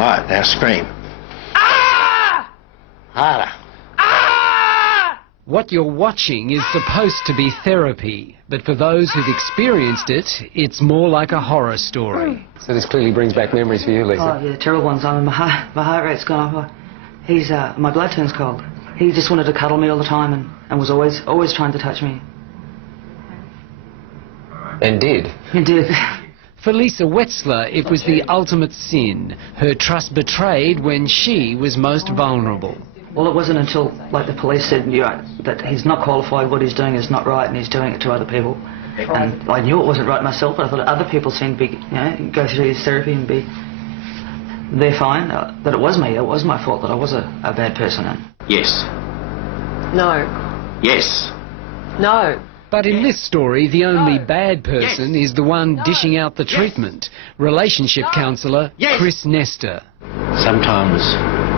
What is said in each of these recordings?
Alright, now scream. Ah! Harder. Ah! What you're watching is supposed to be therapy, but for those who've experienced it, it's more like a horror story. So this clearly brings back memories for you, Lisa. Oh, yeah, terrible ones. I mean, my heart rate's gone up. My blood turns cold. He just wanted to cuddle me all the time and was always trying to touch me. And did? He did. For Lisa Wetzler, it was the ultimate sin, her trust betrayed when she was most vulnerable. Well, it wasn't until, like, the police said, that he's not qualified, what he's doing is not right, and he's doing it to other people. And I knew it wasn't right myself, but I thought other people seemed to be, go through this therapy and they're fine. That it was me, it was my fault, that I was a bad person. Yes. No. Yes. No. But in this story, the only bad person is the one dishing out the treatment, relationship counsellor Chris Nestor. Sometimes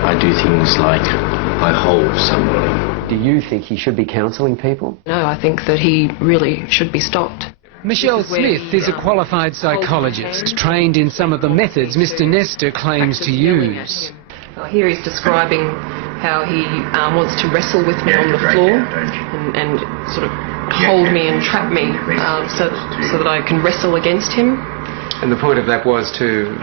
I do things like I hold somebody. Do you think he should be counselling people? No, I think that he really should be stopped. Michelle Smith is a qualified psychologist, trained in some of the methods Mr Nestor claims to use. Here he's describing how he wants to wrestle with me on the floor and sort of hold me and trap me so that I can wrestle against him. And the point of that was to...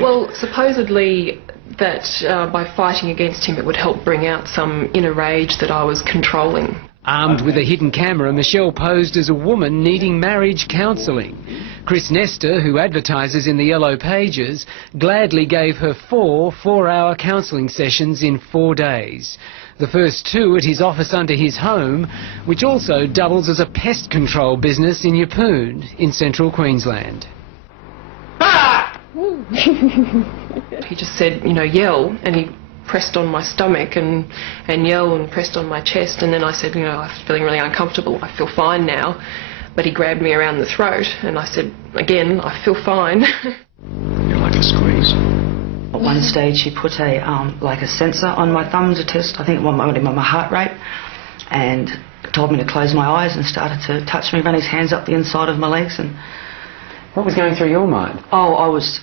Well, supposedly that by fighting against him it would help bring out some inner rage that I was controlling. Armed with a hidden camera, Michelle posed as a woman needing marriage counselling. Chris Nestor, who advertises in the Yellow Pages, gladly gave her 4 4-hour counselling sessions in 4 days. The first 2 at his office under his home, which also doubles as a pest control business in Yeppoon in central Queensland. He just said, yell, and he pressed on my stomach and yelled and pressed on my chest, and then I said, I'm feeling really uncomfortable, I feel fine now. But he grabbed me around the throat and I said, again, I feel fine. You're like a squeeze. At one stage he put a sensor on my thumb to test, I think, my heart rate, and told me to close my eyes and started to touch me, run his hands up the inside of my legs. And what was going through your mind? Oh, I was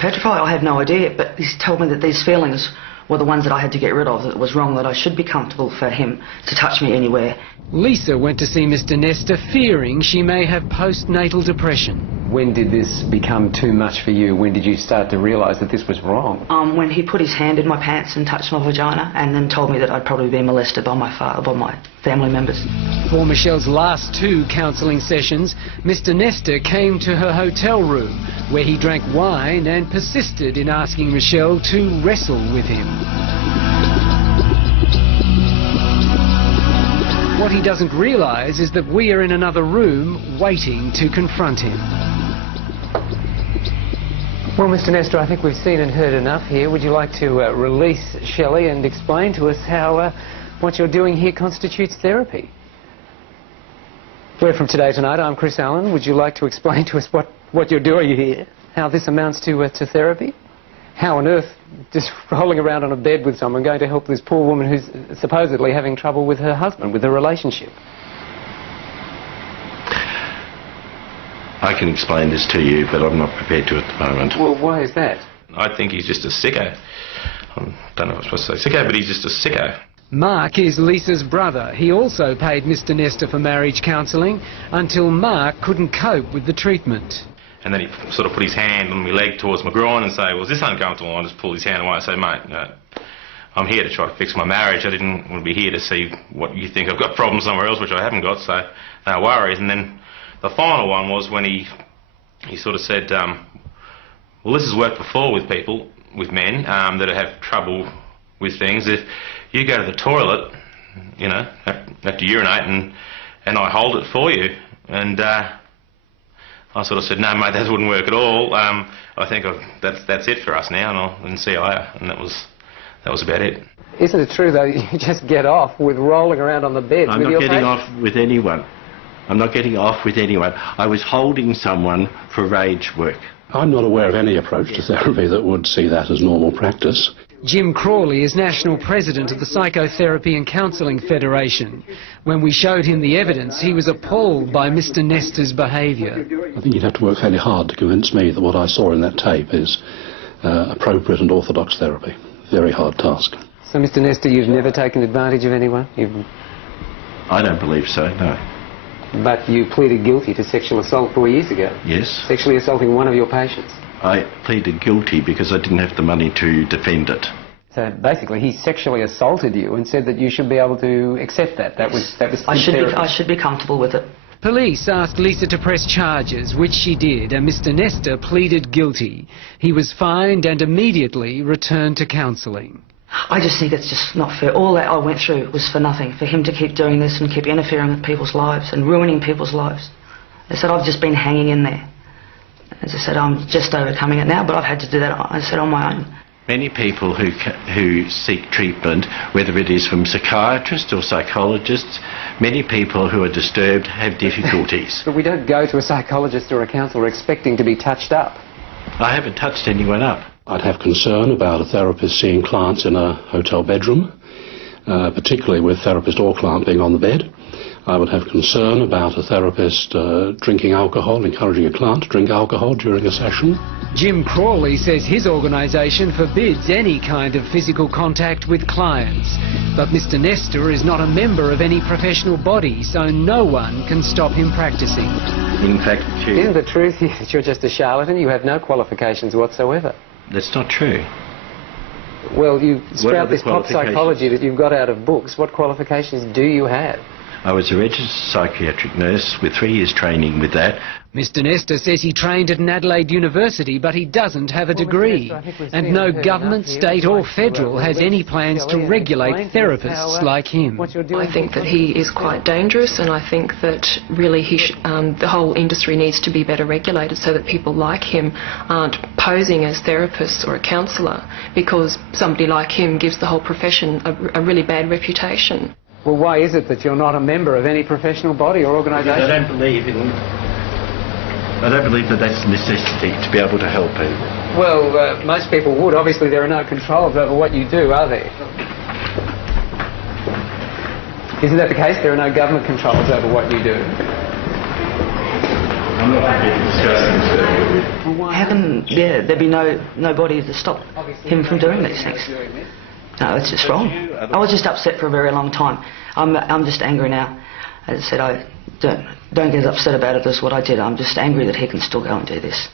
petrified. I had no idea, but he told me that these feelings were the ones that I had to get rid of, that it was wrong, that I should be comfortable for him to touch me anywhere. Lisa went to see Mr Nestor fearing she may have postnatal depression. When did this become too much for you? When did you start to realise that this was wrong? When he put his hand in my pants and touched my vagina, and then told me that I'd probably been molested by my father, by my family members. For Michelle's last 2 counselling sessions, Mr Nestor came to her hotel room, where he drank wine and persisted in asking Michelle to wrestle with him. What he doesn't realise is that we are in another room waiting to confront him. Well, Mr Nestor, I think we've seen and heard enough here. Would you like to release Shelley and explain to us how what you're doing here constitutes therapy? We're from Today Tonight. I'm Chris Allen. Would you like to explain to us what you're doing here, how this amounts to therapy? How on earth, just rolling around on a bed with someone, going to help this poor woman who's supposedly having trouble with her husband, with her relationship? I can explain this to you, but I'm not prepared to at the moment. Well, why is that? I think he's just a sicko. I don't know if I'm supposed to say sicko, but he's just a sicko. Mark is Lisa's brother. He also paid Mr Nestor for marriage counselling until Mark couldn't cope with the treatment. And then he sort of put his hand on my leg towards my groin and say, well, is this uncomfortable? And I just pull his hand away and say, mate, I'm here to try to fix my marriage. I didn't want to be here to see what you think I've got problems somewhere else, which I haven't got, so no worries. And then the final one was when he sort of said, well, this has worked before with people, with men, that have trouble with things. If you go to the toilet, have to urinate, and I hold it for you. And I sort of said, no, mate, that wouldn't work at all. I think that's it for us now, and see you later. And that was about it. Isn't it true, though, you just get off with rolling around on the bed I'm with not your getting patient? off with anyone. I'm not getting off with anyone. I was holding someone for rage work. I'm not aware of any approach to therapy that would see that as normal practice. Jim Crawley is national president of the Psychotherapy and Counselling Federation. When we showed him the evidence, he was appalled by Mr Nestor's behaviour. I think you'd have to work fairly hard to convince me that what I saw in that tape is appropriate and orthodox therapy. Very hard task. So, Mr. Nestor, you've never taken advantage of anyone? I don't believe so, no. But you pleaded guilty to sexual assault 4 years ago. Yes. Sexually assaulting one of your patients. I pleaded guilty because I didn't have the money to defend it. So basically, he sexually assaulted you and said that you should be able to accept that. That was I should be comfortable with it. Police asked Lisa to press charges, which she did, and Mr. Nestor pleaded guilty. He was fined and immediately returned to counselling. I just think it's just not fair. All that I went through was for nothing, for him to keep doing this and keep interfering with people's lives and ruining people's lives. They said I've just been hanging in there. As I said, I'm just overcoming it now, but I've had to do that, I said, on my own. Many people who seek treatment, whether it is from psychiatrists or psychologists, many people who are disturbed have difficulties. But we don't go to a psychologist or a counsellor expecting to be touched up. I haven't touched anyone up. I'd have concern about a therapist seeing clients in a hotel bedroom, particularly with therapist or client being on the bed. I would have concern about a therapist drinking alcohol, encouraging a client to drink alcohol during a session. Jim Crawley says his organisation forbids any kind of physical contact with clients. But Mr. Nestor is not a member of any professional body, so no one can stop him practising. In fact, Isn't the truth that you're just a charlatan? You have no qualifications whatsoever. That's not true. Well, you What are sprout the this pop psychology that you've got out of books. What qualifications do you have? I was a registered psychiatric nurse with 3 years training with that. Mr. Nestor says he trained at an Adelaide university, but he doesn't have a degree. And no government, state or federal has any plans to regulate therapists like him. I think that he is quite dangerous, and I think that really the whole industry needs to be better regulated so that people like him aren't posing as therapists or a counsellor, because somebody like him gives the whole profession a really bad reputation. Well, why is it that you're not a member of any professional body or organisation? I don't believe that that's a necessity to be able to help people. Well, most people would. Obviously, there are no controls over what you do, are there? Isn't that the case? There are no government controls over what you do. I'm not prepared to discuss this. How can there be nobody to stop him from doing these things? No, it's just wrong. I was just upset for a very long time. I'm just angry now. As I said, I don't get as upset about it as what I did. I'm just angry that he can still go and do this.